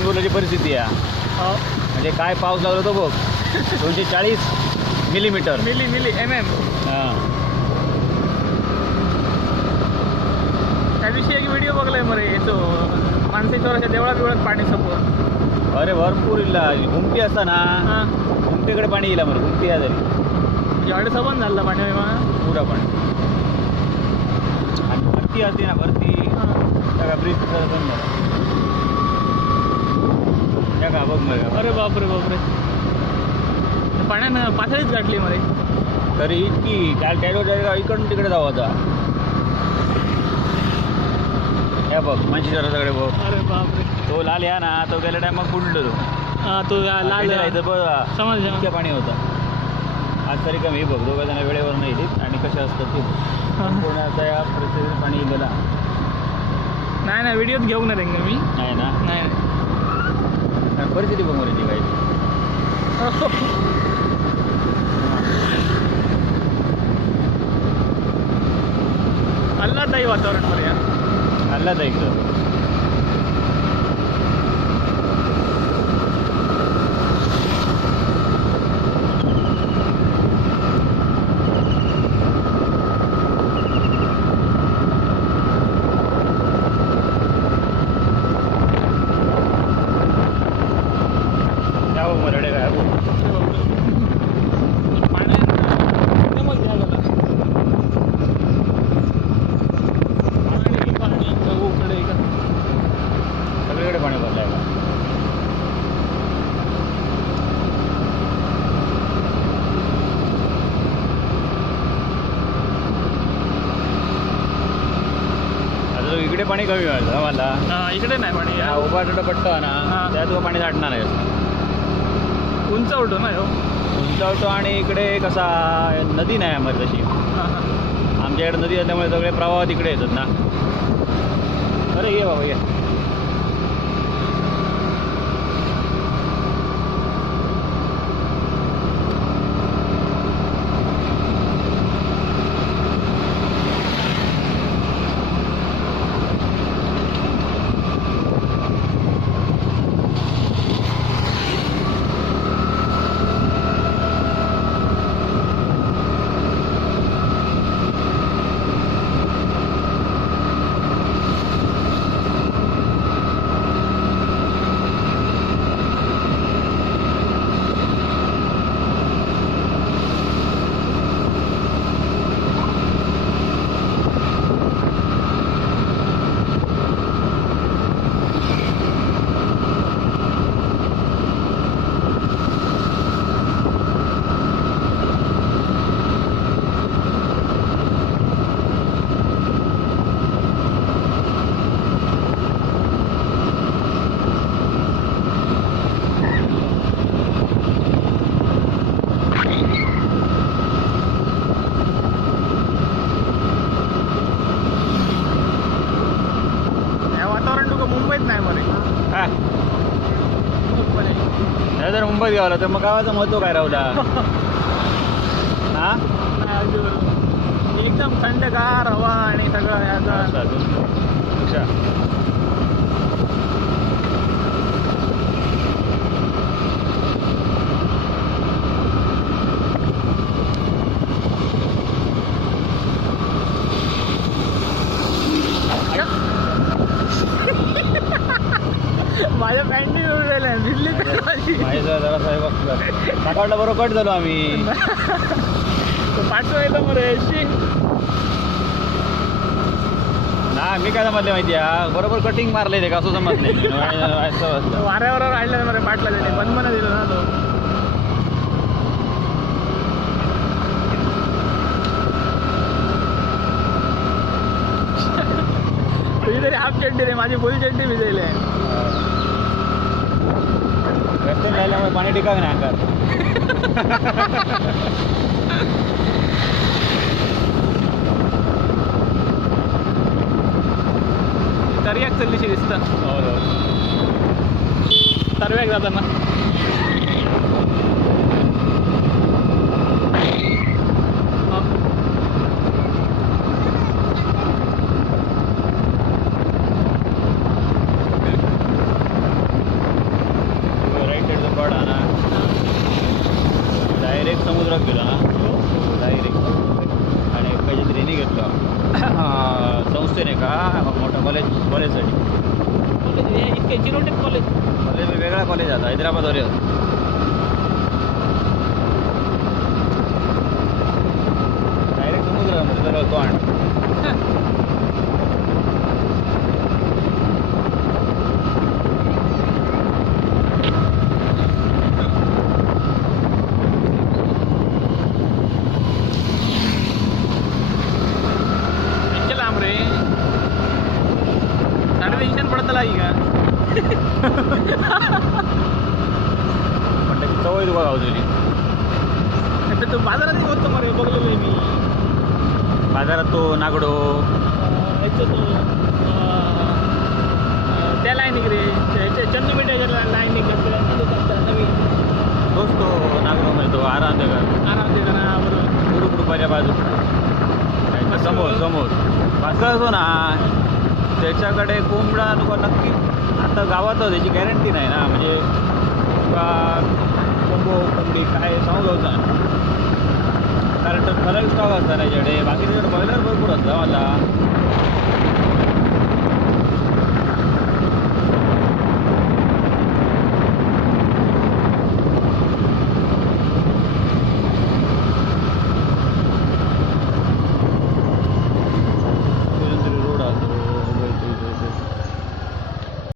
वेंगुर्लाची परिस्थिती आहे. हो. म्हणजे काय पाऊस लागला तो बघ. दोनशे चाळीस millimetre milli milli M M हां. त्या दिवशी एक व्हिडिओ बघलाय मरे येतो मानसेश्वराच्या देवळात बिवळात पाणी संपवून अरे भरपूर इल्ला घुमटी असता ना. हां. घुमटीकडे पाणी येईल मग घुमटी आहे तरी. एवढं सबंध झालं पाणी विमा. पुरा पाणी. आणि भरती असते ना भरती. त्या ब्रिज का बघ मग अरे बापरे बापरे. पाण्यानं पातळीच गाठली मरे. तरी इतकी काल टॅडो टॅडो इकडून तिकडे जाऊ आता. हे बघ मंचिचराकडे बघ. अरे बापरे. तो लाल या ना तो गेल्या टायमात बुडलो तो? हा तो या लाल बघ. समज पाणी होतं. आज तरी कमी बघ दोघं जण वेळेवर नाही येत आणि कसे असतात ते पुण्याचा या परिस्थितीत पाणी गेला? नाही नाही व्हिडिओत घेऊ त्यांना मी. नाही ना? नाही. परिस्थिती बघ मरे ती काही आल्हादायी वातावरण मरे या आल्लाच इकडं त्या बघ मराठे काय बघ पाण्यानं एकदमच घ्या झालं पाणी पाणी चहूकडे का सगळीकडे पाणी भरलं आहे का आता तो इकडे पाणी कमी मिळतं मला. हा इकडे नाही पाणी. या उभा तिथं पट्टा ना हा. त्यात तो पाणी साठणार आहे. उंच उडतो ना हो उंचावतो आणि इकडे कसा नदी नाही आम्हाला तशी. हा हा. आमच्या इकडे नदी असल्यामुळे सगळे प्रवाह तिकडे येतात ना. अरे ये बाबा या वातावरण तुका मुंबईत नाही मरे हा नाही जर मुंबईत गावला तर मग गावाचं महत्त्व काय राहुला हा. एकदम थंडगार हवा आणि सगळं याचा अच्छा, माझ्या पॅन्टी उडून राहिल्या तर माझी. माझ्या जरा साहेब सकाळला बरोबर कट झालो आम्ही. पाठवायला मरे शी ना मी काय समजले माहिती आहे बरोबर कटिंग मारले ते का असं समजले. वाऱ्यावर राहिला मरे पाठला त्याने. बंद म्हणा दिलं ना तो. तुझी तरी हाफ चड्डी रे माझी फुल चड्डी भिजले रस्त्याने राहिल्यामुळे पाणी टिकाक नाही अंगात. तरी एक चल्लीशी दिसतं. हो हो. तरव्याक जाताना हा. होते नाही का मोठं कॉलेज कॉलेजसाठी कॉलेज चिरोटे कॉलेज कॉलेज वेगळा कॉलेज आता हैदराबादवाले होतं. डायरेक्ट समुद्रामध्ये जरा तो आण इतके लांब रे साडेतीनशे पडतला ಈಗ पण त्याची सवय तुका गावलेली आता तू बाजारात होतो मरे बघलेलो आहे मी बाजारात तो नागडो. अं, याचं तो त्या लाईनिक रे त्याच्या चंदुमिठाच्या लाईनिक नवीन. तोच तो नागडो आराम का आराम ते जरा बरोबर. गुरु कृपाच्या बाजू समोर समोर. असं असो ना त्याच्याकडे कोंबडा तुका नक्की. आता गावात त्याची गॅरंटी नाही ना म्हणजे तुका कोंबो कोंबडी काय सांगू जाऊ कारण तर खरंच स्टॉक असता बॉयलर भरपूर असतं मला